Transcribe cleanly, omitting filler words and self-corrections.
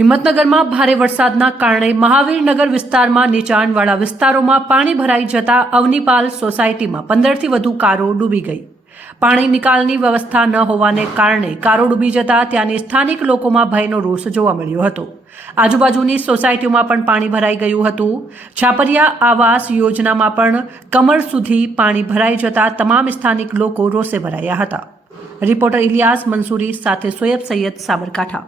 હિંમતનગરમાં ભારે વરસાદના કારણે મહાવીરનગર વિસ્તારમાં નીચાણવાળા વિસ્તારોમાં પાણી ભરાઈ જતા અવનીપાલ સોસાયટીમાં 15થી વધુ કારો ડૂબી ગઈ। પાણી નિકાલની વ્યવસ્થા ન હોવાને કારણે કારો ડૂબી જતા ત્યાંની સ્થાનિક લોકોમાં ભયનો રોષ જોવા મળ્યો હતો। આજુબાજુની સોસાયટીઓમાં પણ પાણી ભરાઈ ગયું હતું। છાપરિયા આવાસ યોજનામાં પણ કમર સુધી પાણી ભરાઈ જતા તમામ સ્થાનિક લોકો રોષે ભરાયા હતા। રિપોર્ટર ઇલિયાસ મંસૂરી સાથે સોએબ સૈયદ, સાબરકાંઠા।